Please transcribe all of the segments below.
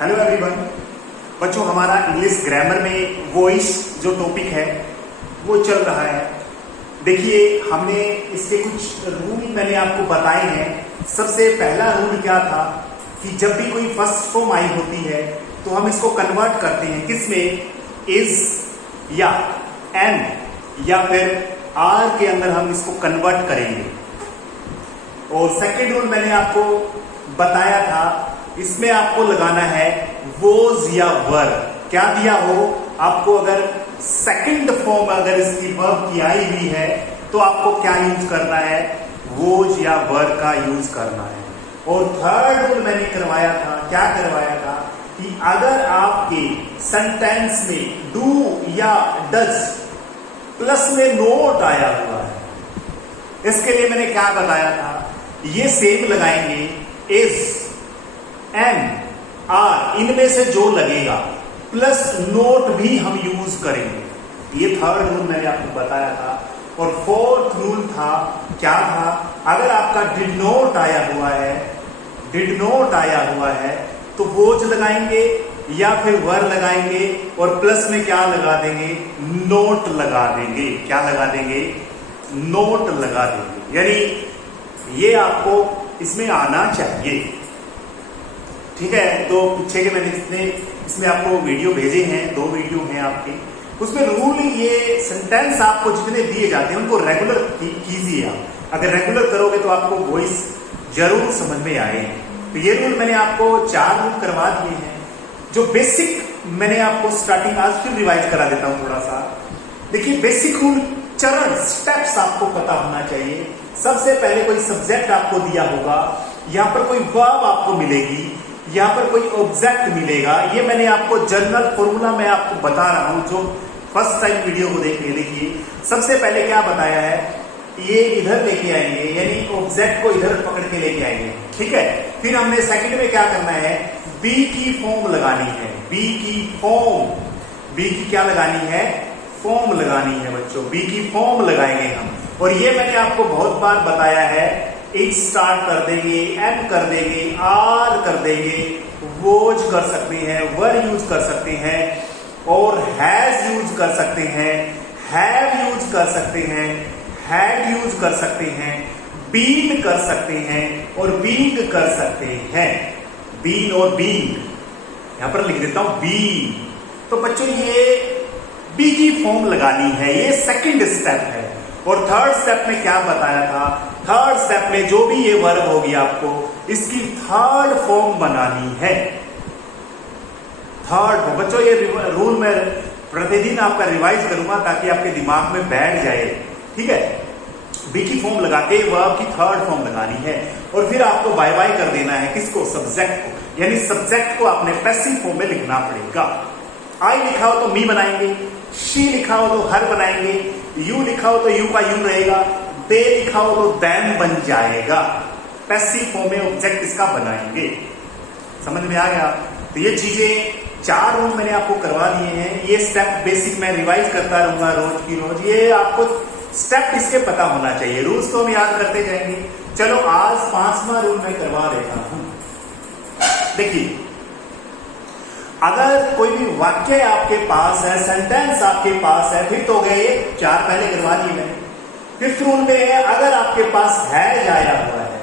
Hello everyone. बच्चों, हमारा English grammar में वॉइस जो टॉपिक है वो चल रहा है। देखिए, हमने इसके कुछ रूल मैंने आपको बताए हैं। सबसे पहला रूल क्या था कि जब भी कोई फर्स्ट फॉर्म आई होती है तो हम इसको कन्वर्ट करते हैं किसमें, इज या एन या फिर आर के अंदर हम इसको कन्वर्ट करेंगे। और सेकेंड रूल मैंने आपको बताया था, इसमें आपको लगाना है वोज या वर। क्या दिया हो आपको, अगर सेकंड फॉर्म अगर इसकी वर्ब की आई हुई है तो आपको क्या यूज करना है, वोज या वर का यूज करना है। और थर्ड रूल मैंने करवाया था, क्या करवाया था कि अगर आपके सेंटेंस में डू या डज प्लस में नोट आया हुआ है, इसके लिए मैंने क्या बताया था, ये सेम लगाएंगे, इज एन आर, इनमें से जो लगेगा प्लस नोट भी हम यूज करेंगे। ये थर्ड रूल मैंने आपको बताया था। और फोर्थ रूल था, क्या था, अगर आपका डिड नॉट आया हुआ है, डिड नॉट आया हुआ है तो वोज लगाएंगे या फिर वर लगाएंगे और प्लस में क्या लगा देंगे, नोट लगा देंगे। क्या लगा देंगे, नोट लगा देंगे। यानी ये आपको इसमें आना चाहिए, ठीक है। तो पीछे के मैंने जितने इसमें आपको वीडियो भेजे हैं, 2 वीडियो हैं आपके, उसमें रूल ये सेंटेंस आपको जितने दिए जाते हैं उनको रेगुलर कीजिए आप। अगर रेगुलर करोगे तो आपको वॉइस जरूर समझ में आए। तो ये रूल मैंने आपको 4 रूल करवा दिए हैं। जो बेसिक मैंने आपको स्टार्टिंग, आज फिर रिवाइज करा देता हूं थोड़ा सा। देखिए, बेसिक रूल, चरण, स्टेप्स आपको पता होना चाहिए। सबसे पहले कोई सब्जेक्ट आपको दिया होगा, यहां पर कोई वर्ब आपको मिलेगी, यहां पर कोई ऑब्जेक्ट मिलेगा। ये मैंने आपको जनरल फॉर्मूला मैं आपको बता रहा हूं, जो फर्स्ट टाइम वीडियो को देखने देखिए। सबसे पहले क्या बताया है, ये इधर लेके आएंगे, यानी ऑब्जेक्ट को इधर पकड़ के लेके आएंगे, ठीक है। फिर हमने सेकंड में क्या करना है, बी की फॉर्म लगानी है। बी की फॉर्म, बी की क्या लगानी है, फॉर्म लगानी है बच्चों। बी की फॉर्म लगाएंगे हम। और ये मैंने आपको बहुत बार बताया है, इज स्टार्ट कर देंगे, एम कर देंगे, आर कर देंगे, वोज कर सकते हैं, वर यूज कर सकते हैं, और हैज यूज कर सकते हैं, हैव यूज कर सकते हैं, हैड यूज कर सकते हैं, बीन कर सकते हैं और बीइंग कर सकते हैं। बीन और बीइंग यहां पर लिख देता हूं, बीन। तो बच्चों, ये बी की फॉर्म लगानी है, ये सेकंड स्टेप है। और थर्ड स्टेप में क्या बताया था, थर्ड स्टेप में जो भी ये वर्ब होगी आपको इसकी थर्ड फॉर्म बनानी है। थर्ड फॉर्म बच्चों, ये रूल मैं प्रतिदिन आपका रिवाइज करूंगा ताकि आपके दिमाग में बैठ जाए, ठीक है। बी की फॉर्म लगा के वर्ब की थर्ड फॉर्म लगानी है। और फिर आपको बाय बाय कर देना है किसको, सब्जेक्ट को। यानी सब्जेक्ट को आपने पैसिव फॉर्म में लिखना पड़ेगा। आई लिखा हो तो मी बनाएंगे, शी लिखा हो तो हर बनाएंगे, यू लिखा हो तो यू का यू रहेगा, दे लिखा हो तो दैन बन जाएगा। पैसिव फॉर्म में ऑब्जेक्ट इसका बनाएंगे। समझ में आ गया। तो ये चीजें 4 रूल मैंने आपको करवा दिए हैं। ये स्टेप बेसिक मैं रिवाइज करता रहूंगा रोज की रोज। ये आपको स्टेप इसके पता होना चाहिए। रूल्स तो हम याद करते जाएंगे। चलो, आज 5वां रूल मैं करवा देता हूं। देखिए, अगर कोई भी वाक्य आपके पास है, सेंटेंस आपके पास है, फिर तो गए 4 पहले करवा दिए मैंने। फिफ्थ रूल में है, अगर आपके पास हैज आया हुआ है,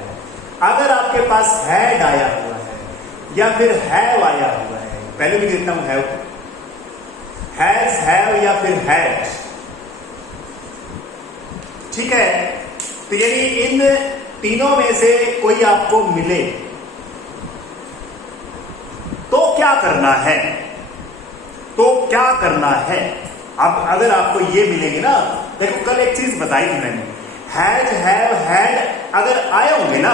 अगर आपके पास हैड आया हुआ है या फिर हैव आया हुआ है, पहले भी देता हूं हैव, हैज, हैव या फिर हैड, ठीक है। तो यानी इन तीनों में से कोई आपको मिले तो क्या करना है, तो क्या करना है। अब अगर आपको ये मिलेंगे ना, देखो कल एक चीज बताई थी मैंने, हैज, हैव, हैड अगर आए होंगे ना,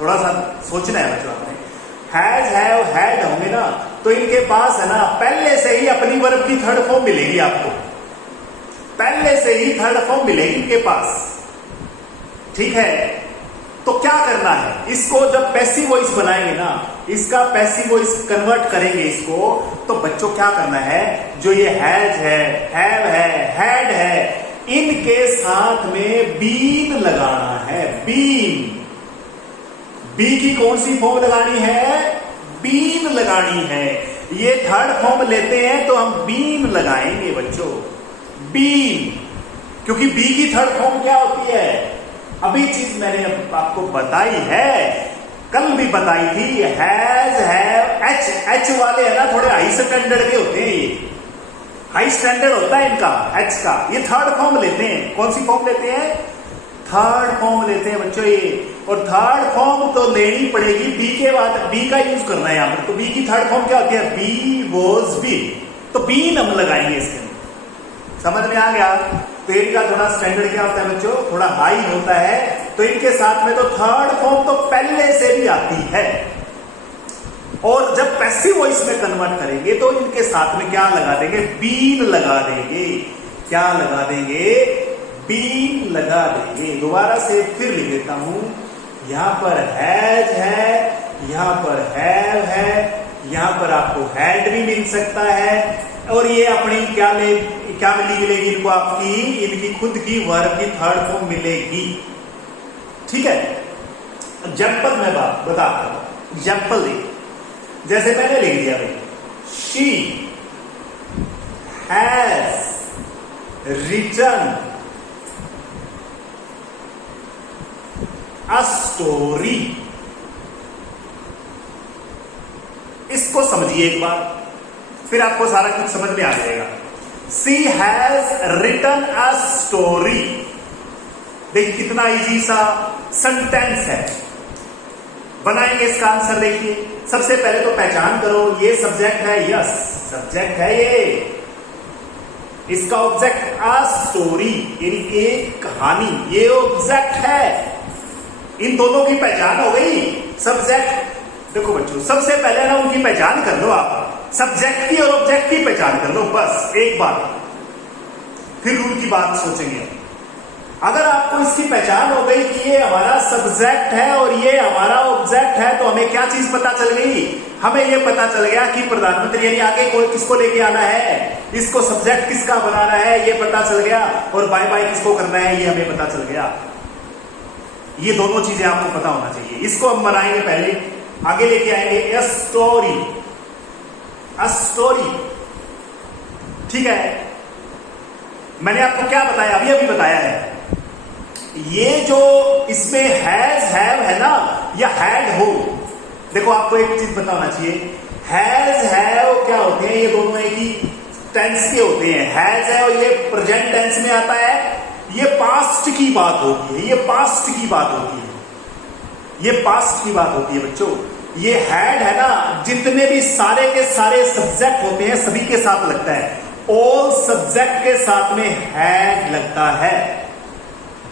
थोड़ा सा सोचना है बच्चों आपने, हैज, हैव, हैड होंगे ना तो इनके पास है ना पहले से ही अपनी वर्ब की थर्ड फॉर्म मिलेगी आपको, पहले से ही थर्ड फॉर्म मिलेगी इनके पास, ठीक है। तो क्या करना है, इसको जब पैसिव वॉइस बनाएंगे ना, इसका पैसिव वॉइस कन्वर्ट करेंगे इसको, तो बच्चों क्या करना है, जो ये हैज है, हैव है, हैड है, इनके साथ में बीन लगाना है। बीन, बी की कौन सी फॉर्म लगानी है, बीन लगानी है। ये थर्ड फॉर्म लेते हैं तो हम बीन लगाएंगे बच्चों, बीन, क्योंकि बी की थर्ड फॉर्म क्या होती है? अभी चीज मैंने आपको बताई है, कल भी बताई थी, हैज, हैव, एच वाले है ना थोड़े हाई स्टैंडर्ड के होते हैं, ये हाई स्टैंडर्ड होता है इनका, एच का। ये थर्ड फॉर्म लेते हैं। कौन सी फॉर्म लेते हैं? थर्ड फॉर्म लेते हैं बच्चों ये। और थर्ड फॉर्म तो लेनी पड़ेगी, बी के बाद बी का यूज करना है यहां पर। तो बी की थर्ड फॉर्म क्या होती है? बी वॉज बीन, तो बीन हम लगाएंगे इसके अंदर। समझ में आ गया? तो इनका थोड़ा स्टैंडर्ड क्या होता है बच्चों? थोड़ा हाई होता है। तो इनके साथ में तो थर्ड फॉर्म तो पहले से भी आती है। और जब पैसिव वॉइस में कन्वर्ट करेंगे तो इनके साथ में क्या लगा देंगे? बीन लगा देंगे। क्या लगा देंगे? बीन लगा देंगे। दोबारा से फिर लिख देता हूं, यहां पर हैज है, यहां पर हैव है, यहां पर आपको हैड भी मिल सकता है। और ये अपनी क्या मिलेगी इनको? आपकी इनकी खुद की वर्ब की थर्ड फॉर्म मिलेगी। ठीक है, एग्जाम्पल मैं बात बताता हूं। एग्जाम्पल देखिए, जैसे मैंने लिख दिया भाई, she has written a story. इसको समझिए एक बार, फिर आपको सारा कुछ समझ में आ जाएगा। She has written a story. देखिए कितना इजी सा सेंटेंस है। बनाएंगे इसका आंसर। देखिए सबसे पहले तो पहचान करो, ये सब्जेक्ट है, यस सब्जेक्ट है ये। इसका ऑब्जेक्ट अ स्टोरी, यानी एक कहानी, ये ऑब्जेक्ट है। इन दोनों की पहचान हो गई। सब्जेक्ट, देखो बच्चों सबसे पहले ना उनकी पहचान कर लो आप, सब्जेक्ट की और ऑब्जेक्ट की पहचान कर लो बस एक बार, फिर रूल की बात सोचेंगे। अगर आपको इसकी पहचान हो गई कि ये हमारा सब्जेक्ट है और ये हमारा ऑब्जेक्ट है, तो हमें क्या चीज पता चल गई? हमें ये पता चल गया कि प्रधानमंत्री यानी आगे कोई किसको लेके आना है, इसको सब्जेक्ट किसका बनाना है ये पता चल गया, और बाय बाय किसको करना है ये हमें पता चल गया। ये दोनों चीजें आपको पता होना चाहिए। इसको हम बनाएंगे, पहले आगे लेके आएंगे ए स्टोरी, अ स्टोरी। ठीक है, मैंने आपको क्या बताया? अभी अभी बताया है। ये जो इसमें हैज हैव है ना, या हैड हो, देखो आपको एक चीज पता होना चाहिए, हैज हैव क्या होते हैं? ये दोनों एक ही टेंस के होते हैं। हैज है और ये प्रेजेंट टेंस में आता है, ये पास्ट की बात होती है, ये पास्ट की बात होती है, ये पास्ट की बात होती है बच्चों। ये हैड है ना, जितने भी सारे के सारे सब्जेक्ट होते हैं सभी के साथ लगता है। ऑल सब्जेक्ट के साथ में हैड लगता है।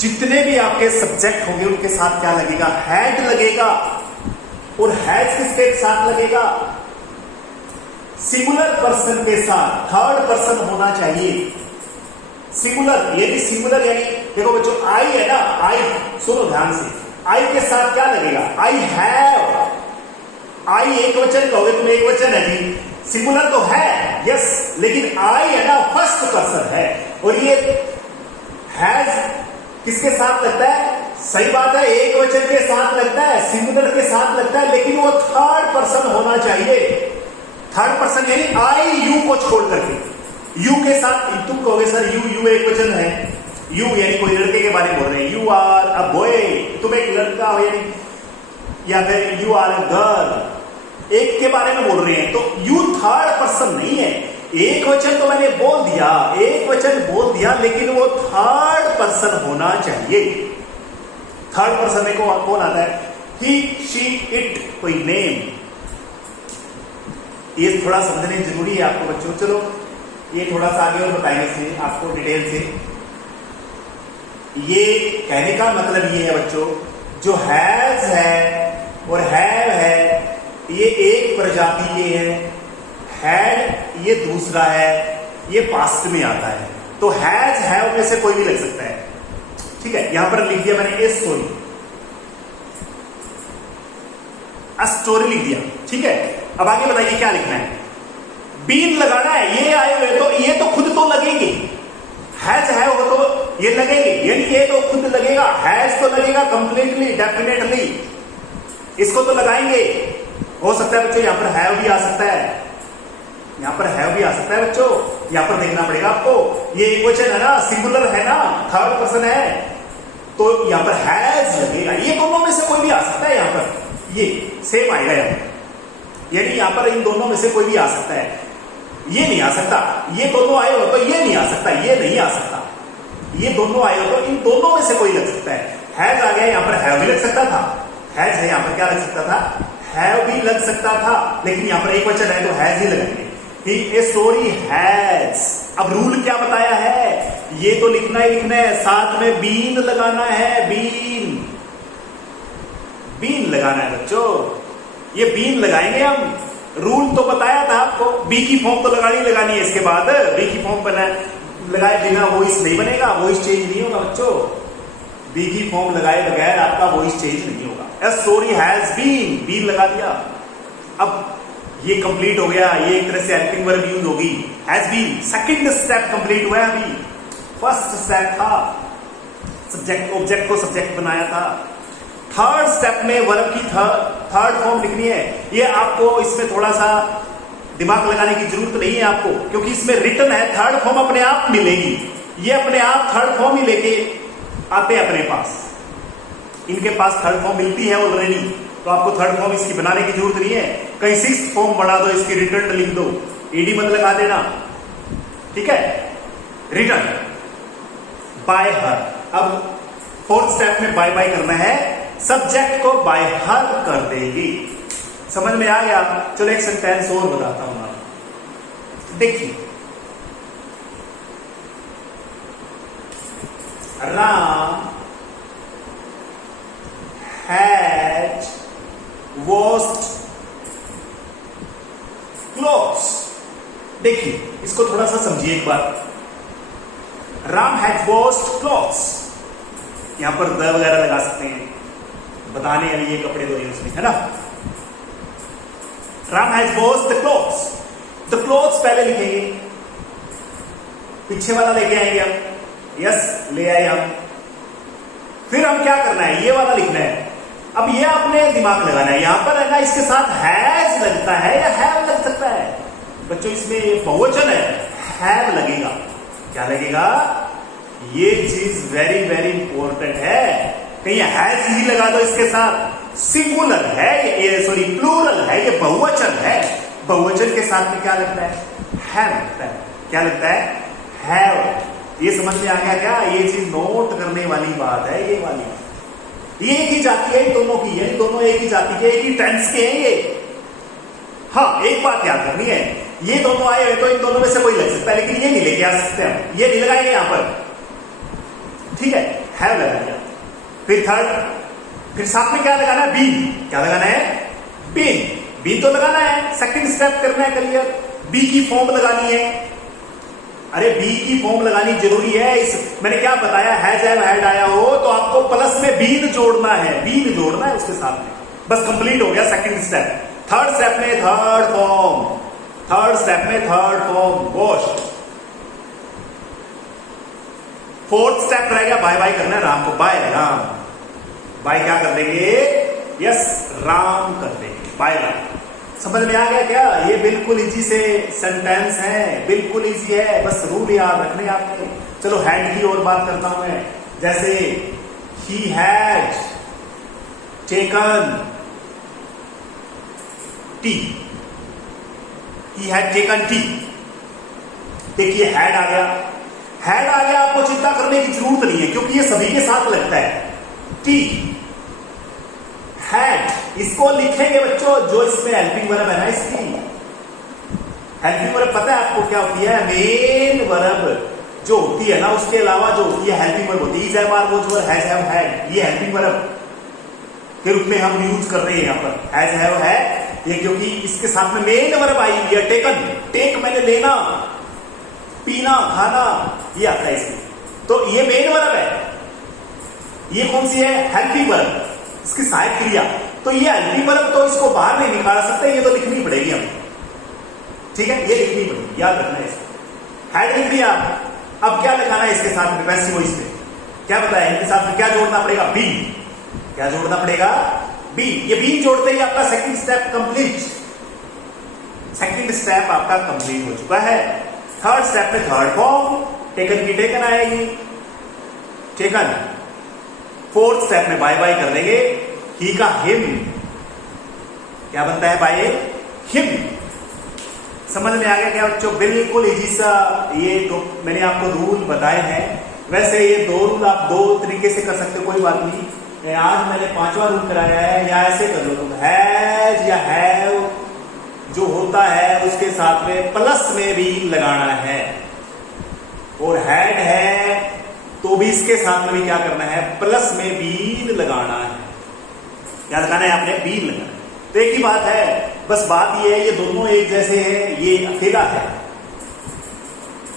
जितने भी आपके सब्जेक्ट होंगे उनके साथ क्या लगेगा? हैड लगेगा। और हैज किसके साथ लगेगा? सिंगुलर पर्सन के साथ, थर्ड पर्सन होना चाहिए। सिंगुलर, यानी सिंगुलर यानी देखो बच्चों आई है ना, आई, सुनो ध्यान से, आई के साथ क्या लगेगा? I have. आई एक वचन कहोगे तुम, एक वचन है जी, सिंगुलर तो है यस, लेकिन आई है ना फर्स्ट पर्सन है। और ये हैज किसके साथ लगता है? सही बात है, एक वचन के साथ लगता है, सिंगुलर के साथ लगता है, लेकिन वो थर्ड पर्सन होना चाहिए। थर्ड पर्सन यानी आई यू को छोड़ करके। यू के साथ तुम कहोगे सर यू एक वचन है, यू यानी कोई लड़के के बारे में बोल रहे हैं, यू आर अ बॉय, तुम एक लड़का हो, यानी या फिर यू आर अ गर्ल, एक के बारे में बोल रहे हैं, तो यू थर्ड पर्सन नहीं है। एक वचन तो मैंने बोल दिया, एक वचन बोल दिया, लेकिन वो थर्ड पर्सन होना चाहिए। थर्ड पर्सन में कौन आता है? ही, शी, इट, कोई नेम। ये थोड़ा समझने जरूरी है आपको बच्चों। चलो ये थोड़ा सा आगे और बताएंगे से आपको डिटेल से। ये कहने का मतलब ये है बच्चों, जो हैज है और हैव है ये एक प्रजाति के हैं, हैड ये दूसरा है, ये पास्ट में आता है। तो हैज हैव में से कोई भी लग सकता है। ठीक है, यहां पर लिख दिया मैंने ए स्टोरी, अ स्टोरी लिख दिया। ठीक है, अब आगे बताइए क्या लिखना है? बीन लगाना है। ये आए हुए तो ये तो खुद तो लगेंगे, हैज है वो तो ये लगेंगे, यानी ये तो खुद लगेगा, हैज तो लगेगा कंप्लीटली डेफिनेटली, इसको तो लगाएंगे। हो सकता है बच्चों, यहां पर हैव भी आ सकता है, यहां पर हैव भी आ सकता है बच्चों। यहां पर देखना पड़ेगा आपको, ये एक क्वेश्चन है ना, सिंगुलर है ना, थर्ड पर्सन है, तो यहां पर हैज लगेगा। ये दोनों में से कोई भी आ सकता है, यहां पर ये सेम आएगा यहां पर, यानी यहां पर इन दोनों में से कोई भी आ सकता है। ये नहीं आ सकता, ये दोनों आए हो तो ये नहीं आ सकता, ये नहीं आ सकता, ये दोनों आए हो तो इन दोनों में से कोई लग सकता है। हैज आ गया, यहां पर हैव भी लग सकता था, हैज है यहां पर, क्या लग सकता था, हैव भी लग सकता था, लेकिन यहां पर एक वचन है तो हैज ही लगाएंगे। ए स्टोरी हैज। अब रूल क्या बताया है, ये तो लिखना ही लिखना है, साथ में बीन लगाना है, बीन, बीन लगाना है बच्चों, ये बीन लगाएंगे हम। रूल तो बताया था आपको, बी की फॉर्म तो लगानी है, इसके बाद बी की फॉर्म बना लगाए बिना वॉइस नहीं बनेगा, वॉइस चेंज नहीं होगा बच्चों, बी की फॉर्म लगाए बगैर आपका वॉइस चेंज नहीं होगा। A story has been, been लगा दिया। अब ये कंप्लीट हो गया, ये एक तरह से हेल्पिंग वर्ब यूज होगी, has been. Second step complete हुआ है अभी, फर्स्ट स्टेप था सब्जेक्ट, ऑब्जेक्ट को सब्जेक्ट बनाया था। थर्ड स्टेप में वर्ब की थर्ड फॉर्म लिखनी है। ये आपको इसमें थोड़ा सा दिमाग लगाने की जरूरत नहीं है आपको, क्योंकि इसमें रिटन है, थर्ड फॉर्म अपने आप मिलेगी, ये अपने आप थर्ड फॉर्म ही लेके आते हैं अपने पास, इनके पास थर्ड फॉर्म मिलती है ऑलरेडी, तो आपको थर्ड फॉर्म इसकी बनाने की जरूरत नहीं है। कहीं सिक्स्थ फॉर्म बना दो, इसकी रिटर्न लिख दो, ईडी मत लगा देना, ठीक है। रिटर्न बाय हर। अब फोर्थ स्टेप में बाय बाय करना है, सब्जेक्ट को बाय हर कर देगी। समझ में आ गया? चलो एक सेंटेंस और बताता हूं आपको, देखिए। Ram has washed clothes. देखिए इसको थोड़ा सा समझिए एक बार। राम हैज वॉश्ड क्लोथ्स, यहां पर द वगैरह लगा सकते हैं, बताने वाली ये कपड़े धोए उसने, है ना। Ram has washed the clothes, the clothes पहले लिखेंगे, पीछे वाला लेके आएंगे हम, यस ले आए हम। फिर हम क्या करना है, ये वाला लिखना है। अब ये आपने दिमाग लगाना है, यहां पर है ना, इसके साथ हैज लगता है या हैव लग सकता है बच्चों, इसमें बहुवचन है, हैव लगेगा। क्या लगेगा, ये चीज वेरी वेरी इंपॉर्टेंट है, कहीं हैज ही लगा दो इसके साथ। सिंगुलर है ये, सॉरी प्लूरल है, ये बहुवचन है, बहुवचन के साथ में क्या लगता है, हैव लगता है। क्या लगता है, हैव। ये समझ में आ गया क्या, ये चीज नोट करने वाली बात है, ये वाली। ये एक ही जाति है इन दोनों की, ये दोनों एक ही जाति के, एक ही टेंस के हैं ये। हाँ एक बात याद करनी है, ये दोनों आए हुए तो इन दोनों में से कोई लग सकता है, लेकिन ये नहीं लेके आ सकते हम, ये नहीं लगाएंगे यहां पर, ठीक है। हैव लगा दिया। फिर थर्ड, फिर साथ में क्या लगाना है, बीन। क्या लगाना है, बीन। बीन तो लगाना है, सेकंड स्टेप करना है क्लियर। बी की फॉर्म लगानी है, अरे बी की फॉर्म लगानी जरूरी है। इस मैंने क्या बताया, हैज हैव हैड आया हो तो आपको प्लस में बीन जोड़ना है, बीन जोड़ना है उसके साथ में, बस कंप्लीट हो गया सेकंड स्टेप। थर्ड स्टेप में थर्ड फॉर्म, थर्ड स्टेप में third form washed. Fourth step रहेगा बाय बाय करना है राम को, बाय राम। बाय क्या कर देंगे, यस राम कर देंगे, बाय राम। समझ में आ गया क्या, ये बिल्कुल इजी से सेंटेंस है, बिल्कुल इजी है, बस रूल याद रखने आपने। चलो हैड की और बात करता हूं मैं, जैसे he had taken T, he had taken T. देखिए हैड आ गया, हैड आ गया, आपको चिंता करने की जरूरत नहीं है क्योंकि ये सभी के साथ लगता है। टी हैड, इसको लिखेंगे बच्चों, जो इसमें हेल्पिंग वर्ब है ना, इसकी हेल्पिंग वर्ब पता है आपको क्या होती है, मेन वर्ब जो होती है ना, उसके अलावा जो होती है हेल्पिंग वर्ब होती है, is have are was were has have had, ये हेल्पिंग वर्ब के रूप में हम यूज कर रहे हैं यहाँ पर। हैज हैव है ये, क्योंकि इसके साथ में मेन वर्ब आई हुई है। टेकन, टेक मैंने लेना, पीना, खाना, ये आता है इसमें, तो ये मेन वर्ब है। ये कौन सी है, हेल्पिंग वर्ब, इसकी सहायक क्रिया। तो ये हेल्पिंग वर्ब तो इसको बाहर नहीं निकाल सकते, ये तो लिखनी पड़ेगी हमें, ठीक है, ये लिखनी पड़ेगी, याद रखना है इसको। हैड लिख दिया, अब क्या लिखाना है इसके साथ में, पैसिव वॉइस में क्या बताया, इनके साथ में क्या जोड़ना पड़ेगा, बी। क्या जोड़ना पड़ेगा, बी, ये बी जोड़ते ही आपका second step complete. Second step आपका कंप्लीट हो चुका है। थर्ड स्टेप में थर्ड फॉर्म टेकन की टेकन आएगी, टेकन। फोर्थ स्टेप में बाय बाय कर देंगे, ही का हिम क्या बनता है, बाय हिम। समझ में आ गया क्या बच्चों? बिल्कुल इजी सा, ये तो मैंने आपको रूल बताए हैं। वैसे ये दो रूल आप दो तरीके से कर सकते हो, कोई बात नहीं। आज मैंने 5वां रूल कराया है, या ऐसे कर लो तुम, हैज या हैव जो होता है उसके साथ में प्लस में भी लगाना है, और हैड है तो भी इसके साथ में भी क्या करना है, प्लस में बीन लगाना है। क्या लगाना है आपने? बीन लगाना है। तो एक ही बात है, बस बात ये है ये दोनों एक जैसे हैं, ये अकेला है।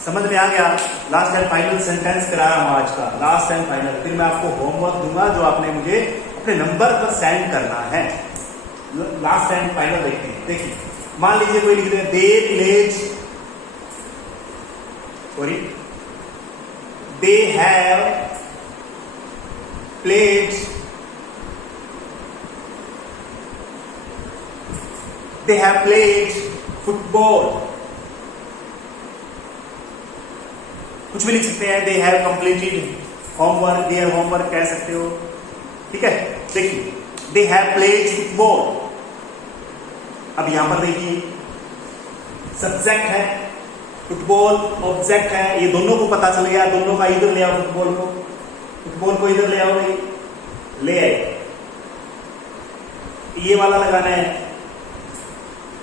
समझ में आ गया? लास्ट एंड फाइनल सेंटेंस कराया हूं आज का, लास्ट एंड फाइनल। फिर मैं आपको होमवर्क दूंगा जो आपने मुझे अपने नंबर पर सेंड करना है। लास्ट एंड फाइनल देखते हैं। देखिए मान लीजिए कोई लिख दे दे plays, sorry they have played, they have played football, कुछ भी लिख सकते हैं। they have completed homework, their homework कह सकते हो, ठीक है। देखिए they have played football। अब यहां पर देखिए सब्जेक्ट है फुटबॉल, ऑब्जेक्ट है, ये दोनों को पता चल गया। दोनों का इधर ले आओ, फुटबॉल को इधर ले आओ, ले आए, ये वाला लगाना है।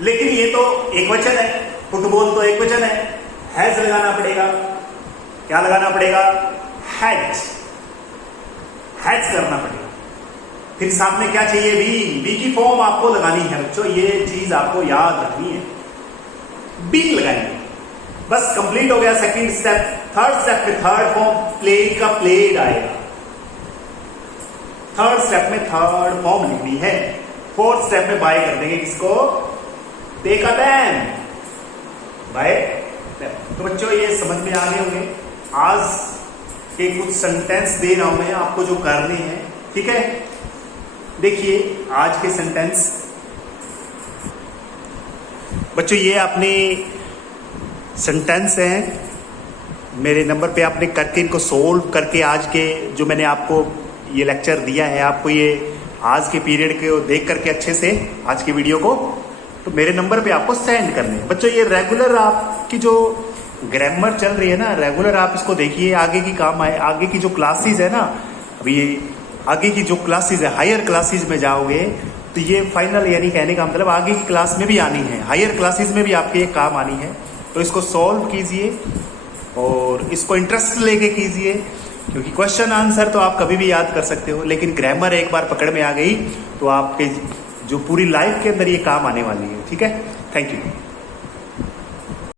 लेकिन ये तो एक वचन है, फुटबॉल तो एक वचन है, हैज लगाना पड़ेगा। क्या लगाना पड़ेगा? हैज, हैज करना पड़ेगा। फिर साथ में क्या चाहिए? बी की फॉर्म आपको लगानी है बच्चों, ये चीज आपको याद रखनी है। बी लगाएंगे, बस कंप्लीट हो गया सेकंड स्टेप। थर्ड स्टेप में थर्ड फॉर्म प्लेड का प्लेड आएगा। थर्ड स्टेप में थर्ड फॉर्म लिखनी है। फोर्थ स्टेप में बाय कर देंगे किसको? Take a pen, by. तो बच्चों ये समझ में आ गए होंगे। आज के कुछ सेंटेंस दे रहा हूं मैं आपको जो करने हैं, ठीक है। देखिए आज के सेंटेंस बच्चों, ये आपने सेंटेंस हैं, मेरे नंबर पे आपने करके इनको सोल्व करके आज के जो मैंने आपको ये लेक्चर दिया है, आपको ये आज के पीरियड को देख करके अच्छे से आज की वीडियो को, तो मेरे नंबर पे आपको सेंड करने हैं। बच्चों ये रेगुलर आपकी जो ग्रामर चल रही है ना, रेगुलर आप इसको देखिए, आगे की काम आए। आगे की जो क्लासेस है ना, अभी आगे की जो क्लासेस है, हायर क्लासेस में जाओगे तो ये फाइनल, यानी कहने का मतलब आगे की क्लास में भी आनी है, हायर क्लासेस में भी आपके काम आनी है। तो इसको सॉल्व कीजिए और इसको इंटरेस्ट लेके कीजिए, क्योंकि क्वेश्चन आंसर तो आप कभी भी याद कर सकते हो, लेकिन ग्रामर एक बार पकड़ में आ गई तो आपके जो पूरी लाइफ के अंदर ये काम आने वाली है, ठीक है। Thank you.